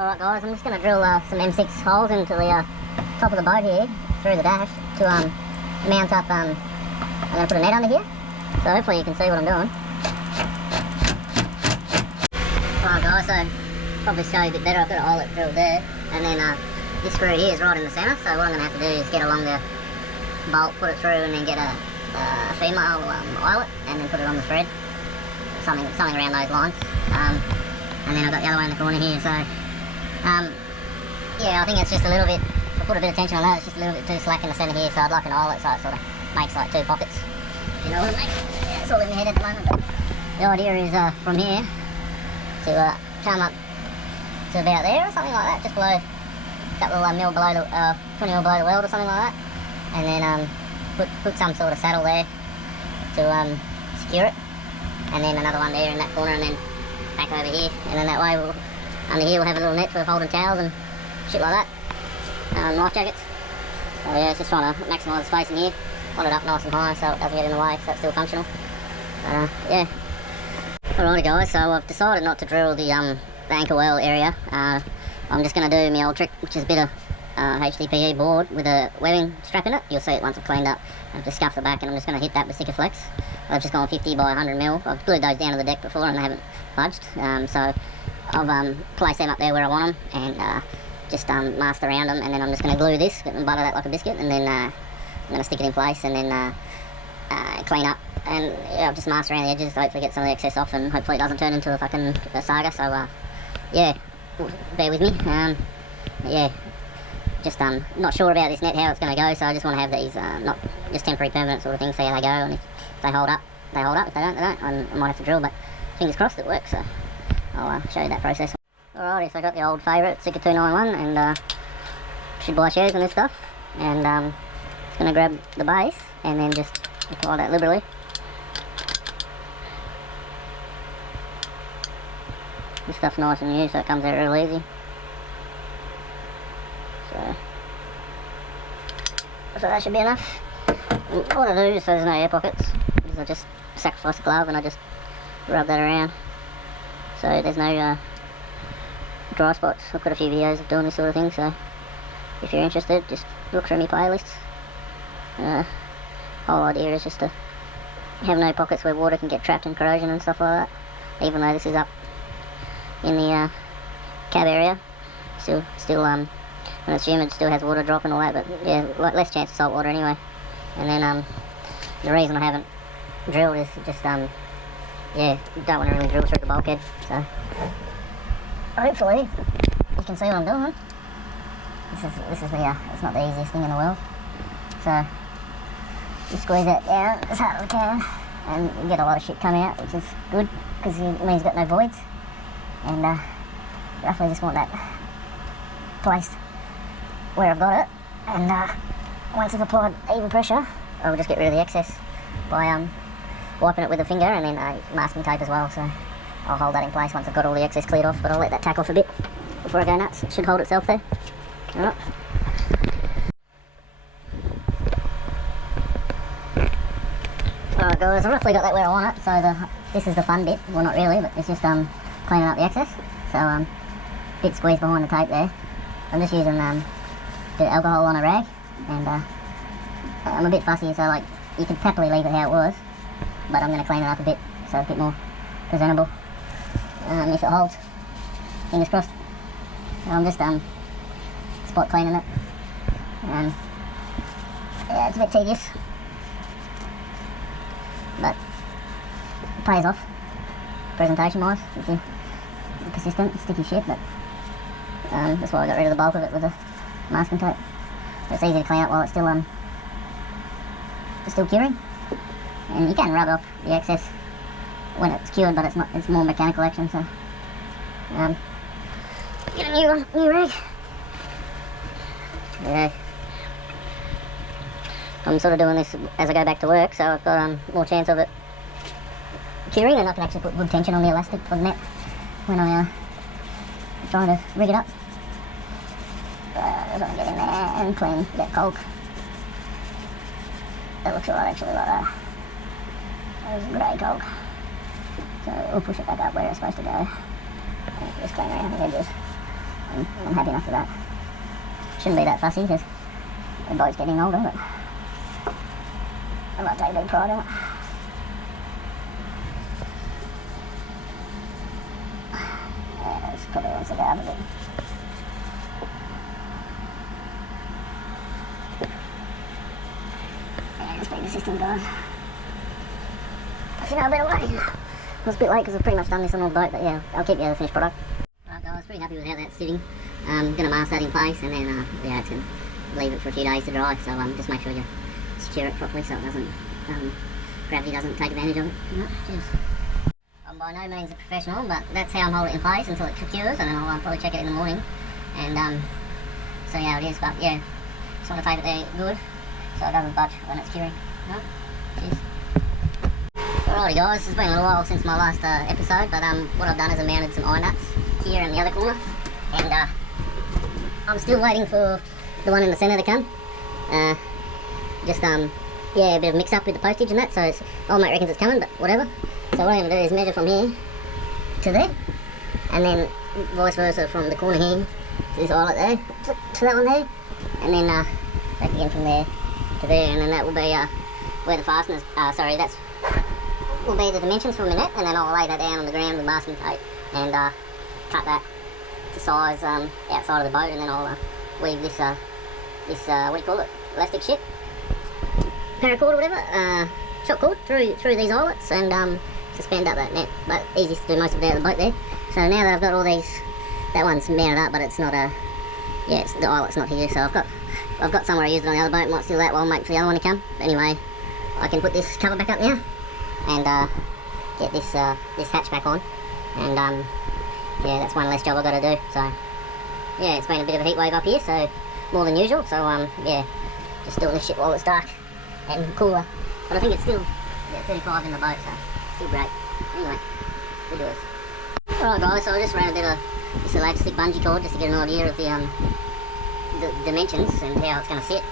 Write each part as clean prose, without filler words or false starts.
Alright guys, I'm just going to drill some M6 holes into the top of the boat here, through the dash, to mount up, I'm going to put a net under here, so hopefully you can see what I'm doing. Alright guys, so probably show you a bit better. I've got a hole drilled there, and then this screw here is right in the centre, so what I'm going to have to do is get along the bolt, put it through, and then get a female eyelet, and then put it on the thread, something around those lines. And then I've got the other one in the corner here, so yeah, I think it's just a little bit, if I put a bit of tension on that, it's just a little bit too slack in the centre here, so I'd like an eyelet so it sort of makes like two pockets, you know what I mean? Yeah, it's all in my head at the moment, but the idea is from here to come up to about there or something like that, just below, a couple of mil below the, 20 mil below the weld or something like that, and then put some sort of saddle there to secure it, and then another one there in that corner, and then back over here, and then that way under here we'll have a little net for holding towels and shit like that, life jackets. So yeah, it's just trying to maximise the space in here, want it up nice and high so it doesn't get in the way, so it's still functional. Yeah. Alrighty guys, so I've decided not to drill the anchor well area. I'm just going to do my old trick, which is a bit of HDPE board with a webbing strap in it. You'll see it once I've cleaned up. I've just scuffed the back, and I'm just going to hit that with Sikaflex. I've just gone 50 by 100 mil. I've glued those down to the deck before and they haven't budged. So I've placed them up there where I want them, and just masked around them, and then I'm just going to glue this and butter that like a biscuit, and then I'm going to stick it in place, and then clean up. And yeah, I've just masked around the edges to hopefully get some of the excess off, and hopefully it doesn't turn into a fucking saga. So yeah, bear with me. Yeah, just not sure about this net, how it's going to go, so I just want to have these not just temporary, permanent sort of things, see how they go, and if they hold up, they hold up. If they don't, they don't. I might have to drill, but fingers crossed it works, so I'll show you that process. Alrighty, so I got the old favourite Sika 291, and should buy shares and this stuff, and just going to grab the base and then just apply that liberally. This stuff's nice and new, so it comes out real easy. So that should be enough. What I do, so there's no air pockets, is I just sacrifice a glove and I just rub that around, so there's no dry spots. I've got a few videos of doing this sort of thing, so if you're interested, just look through my playlists. Whole idea is just to have no pockets where water can get trapped and corrosion and stuff like that. Even though this is up in the cab area, still when it's humid, still has water drop and all that, but yeah, less chance of salt water anyway. And then the reason I haven't drilled is just yeah, don't want to really drill through the bulkhead, so hopefully you can see what I'm doing. This is the it's not the easiest thing in the world, so you squeeze that down as hard as I can, and you get a lot of shit come out, which is good because it means you've got no voids, and roughly just want that placed where I've got it, and once I've applied even pressure, I'll just get rid of the excess by wiping it with a finger, and then masking tape as well, so I'll hold that in place once I've got all the excess cleared off, but I'll let that tack off a bit before I go nuts. It should hold itself there. Alright. Alright guys, I've roughly got that where I want it, so this is the fun bit, well not really, but it's just cleaning up the excess, so bit squeezed behind the tape there. I'm just using the alcohol on a rag, and I'm a bit fussy, so like you could happily leave it how it was, but I'm going to clean it up a bit so it's a bit more presentable, if it holds, fingers crossed. So I'm just spot cleaning it, and yeah, it's a bit tedious, but it pays off presentation wise if you're persistent, sticky shit, but that's why I got rid of the bulk of it with the masking tape. So it's easy to clean up while it's still curing, and you can rub off the excess when it's cured, but it's more mechanical action, so get a new rig. Yeah, I'm sort of doing this as I go back to work, so I've got more chance of it curing, and I can actually put good tension on the elastic for the net when I try to rig it up. Just want to get in there and clean that caulk. That looks alright actually, like that. That was grey caulk. So we'll push it back up where it's supposed to go. And just clean around the edges. And I'm happy enough with that. Shouldn't be that fussy because the boat's getting older, but I like to take a big pride in it. Yeah, this probably wants to go up a bit. Yeah, just beat the system going. I better wait. I was a bit late because I've pretty much done this on all the boat, but yeah, I'll keep you the finished product. Right, I was pretty happy with how that's sitting. I'm going to mask that in place and then yeah, it's going to leave it for a few days to dry, so just make sure you secure it properly so it doesn't, gravity doesn't take advantage of it. Cheers. I'm by no means a professional, but that's how I'm holding it in place until it secures, and then I'll probably check it in the morning and see how it is, but yeah, just want to tape it there good so it doesn't budge when it's curing. Right, cheers. Alrighty guys, it's been a little while since my last episode, but what I've done is I mounted some eye nuts here in the other corner, and I'm still waiting for the one in the centre to come. Yeah, a bit of mix up with the postage and that, so old mate reckons it's coming, but whatever. So what I'm going to do is measure from here to there, and then vice versa from the corner here to this eyelet there, to that one there, and then back again from there to there, and then that will be where the fasteners, that's will be the dimensions for a minute, and then I'll lay that down on the ground with masking tape and cut that to size outside of the boat, and then I'll weave this what do you call it, elastic shit, paracord or whatever, shot cord through these eyelets and suspend up that net. But easiest to do most of it out of the boat there. So now that I've got all these, that one's mounted up, but it's not the eyelet's not here, so I've got somewhere I used it on the other boat. Might steal that while I'm waiting for the other one to come. But anyway, I can put this cover back up now and get this hatch back on, and yeah, that's one less job I've got to do. So yeah, it's been a bit of a heat wave up here, so more than usual. So yeah, just doing this shit while it's dark and cooler. But I think it's still 35 in the boat, so still great. Anyway, we'll do it. Alright guys, so I just ran a bit of this elastic bungee cord just to get an idea of the dimensions and how it's going to sit.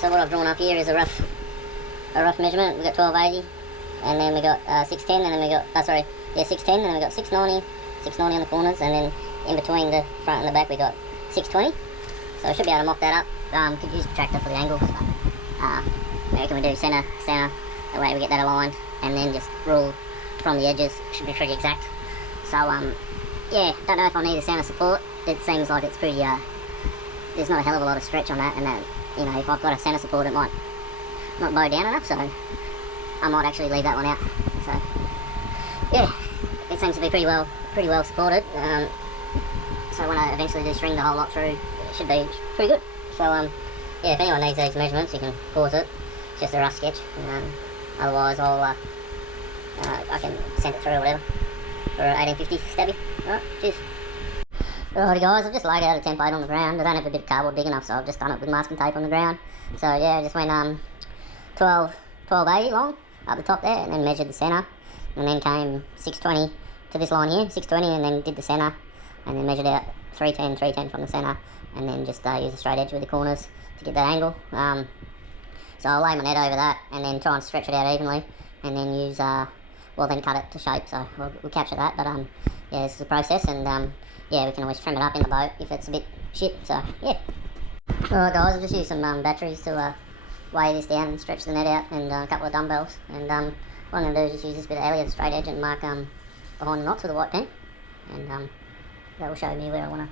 So what I've drawn up here is a rough measurement. We've got 1280, and then we got 610, and then we got 610, and then we got 690, 690 on the corners, and then in between the front and the back we got 620. So I should be able to mock that up. Could use the tractor for the angles. I reckon we do centre, that way we get that aligned, and then just rule from the edges. Should be pretty exact. So yeah, don't know if I need a centre support. It seems like it's pretty there's not a hell of a lot of stretch on that, and that, you know, if I've got a centre support it might not bow down enough, so I might actually leave that one out. So yeah, it seems to be pretty well supported. So when I eventually do string the whole lot through, it should be pretty good. So yeah, if anyone needs these measurements, you can pause it. It's just a rough sketch. Otherwise, I can send it through or whatever for 1850 stabby. Alright, cheers. Alrighty guys, I've just laid out a template on the ground. I don't have a bit of cardboard big enough, so I've just done it with masking tape on the ground. So yeah, I just went 1280 long up the top there, and then measured the centre, and then came 620 to this line here, 620, and then did the centre, and then measured out 310 from the centre, and then just use a straight edge with the corners to get that angle. So I'll lay my net over that, and then try and stretch it out evenly, and then use then cut it to shape. So we'll capture that. But yeah, this is the process, and yeah, we can always trim it up in the boat if it's a bit shit. So yeah. Alright guys, I've just used some batteries to weigh this down and stretch the net out, and a couple of dumbbells. And what I'm going to do is just use this bit of Elliott straight edge and mark behind the knots with a white pen, and that will show me where I want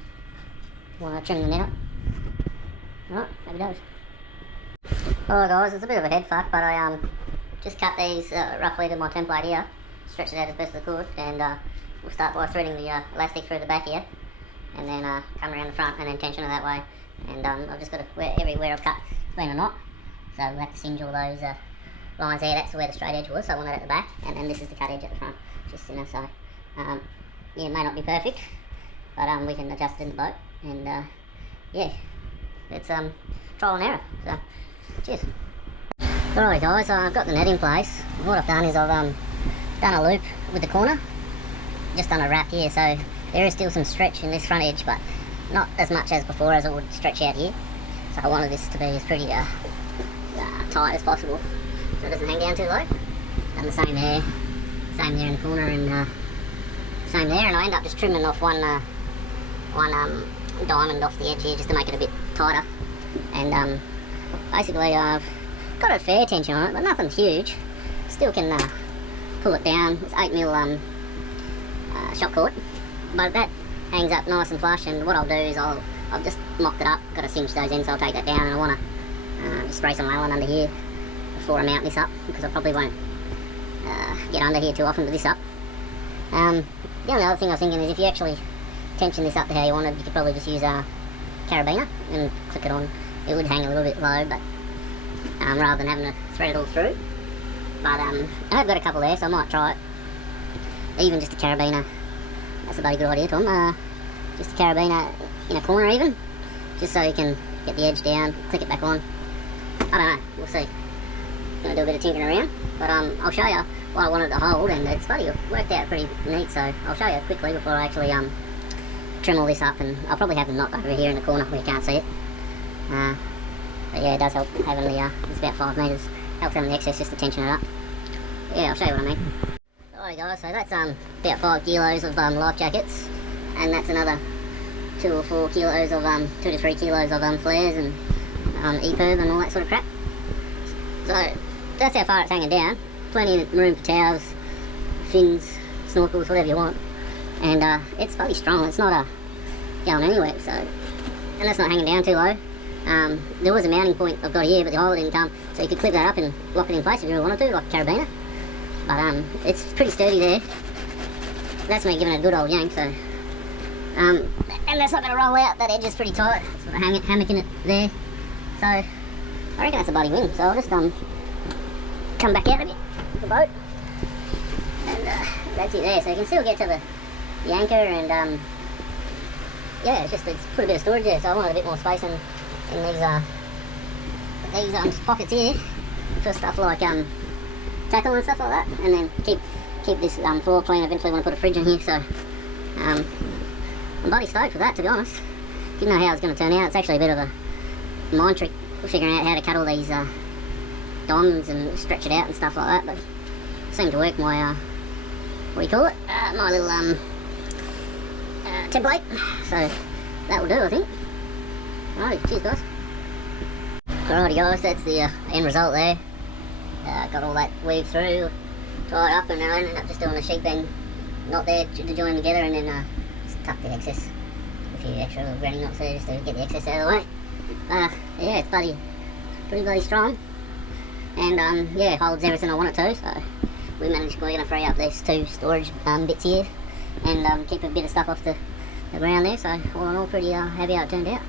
to trim the net up. Alright, happy days. Alright guys, it's a bit of a head fuck, but I just cut these roughly to my template here, stretch it out as best as I could, and we'll start by threading the elastic through the back here, and then come around the front and then tension it that way. And I've just got to, everywhere I've cut, it's been a knot, so we have to singe all those lines there. That's where the straight edge was, so I want that at the back, and then this is the cut edge at the front, just so yeah, it may not be perfect, but we can adjust it in the boat, and yeah, it's trial and error. So cheers. Alright guys, I've got the net in place. What I've done is I've done a loop with the corner, just done a wrap here, so there is still some stretch in this front edge, but not as much as before, as it would stretch out here. So I wanted this to be as pretty tight as possible, so it doesn't hang down too low. Done the same there in the corner, and same there, and I end up just trimming off one diamond off the edge here just to make it a bit tighter. And basically I've got a fair tension on it, but nothing huge. Still can pull it down. It's 8mm shock cord, but that hangs up nice and flush. And what I'll do is I've just mocked it up, got to cinch those in, so I'll take that down, and I want to just spray some Allen under here before I mount this up, because I probably won't get under here too often with this up. The only other thing I was thinking is if you actually tension this up to how you wanted, you could probably just use a carabiner and click it on. It would hang a little bit low, but rather than having to thread it all through. But I have got a couple there, so I might try it. Even just a carabiner. That's a bloody good idea, Tom. Just a carabiner in a corner even, just so you can get the edge down, click it back on. I don't know, we'll see. Gonna do a bit of tinkering around, but I'll show you what I wanted to hold, and it's bloody worked out pretty neat, so I'll show you quickly before I actually trim all this up. And I'll probably have the knot over here in the corner where you can't see it. But yeah, it does help having the, it's about 5 metres, helps having the excess just to tension it up. Yeah, I'll show you what I mean. Alright guys, so that's about 5 kilos of life jackets, and that's another 2 or 4 kilos of 2 to 3 kilos of flares and EPIRB and all that sort of crap. So that's how far it's hanging down. Plenty of room for towels, fins, snorkels, whatever you want. And it's bloody strong. It's not going anywhere. So, and that's not hanging down too low. There was a mounting point I've got here, but the hole didn't come, so you could clip that up and lock it in place if you really wanted to, like a carabiner. But it's pretty sturdy there. That's me giving it a good old yank. So, and that's not going to roll out. That edge is pretty tight. Sort of hammocking it there. So I reckon that's a bloody win. So I'll just come back out a bit of the boat, and that's it there. So you can still get to the anchor, and yeah, it's put a bit of storage there. So I wanted a bit more space in these pockets here for stuff like tackle and stuff like that, and then keep this floor clean. Eventually want to put a fridge in here, so I'm bloody stoked for that, to be honest. Didn't know how it was going to turn out. It's actually a bit of a mind trick figuring out how to cut all these diamonds and stretch it out and stuff like that, but it seemed to work my what do you call it, my little template. So that will do, I think. Alright, cheers guys. Alrighty guys, that's the end result there. Got all that weave through, tied up, and I ended up just doing a sheet bend knot there to join together, and then just tuck the excess, a few extra little granny knots there just to get the excess out of the way. Yeah, it's pretty bloody strong, and yeah, holds everything I want it to. So we're going to free up these 2 storage bits here, and keep a bit of stuff off the ground there. So all in all, pretty happy how it turned out.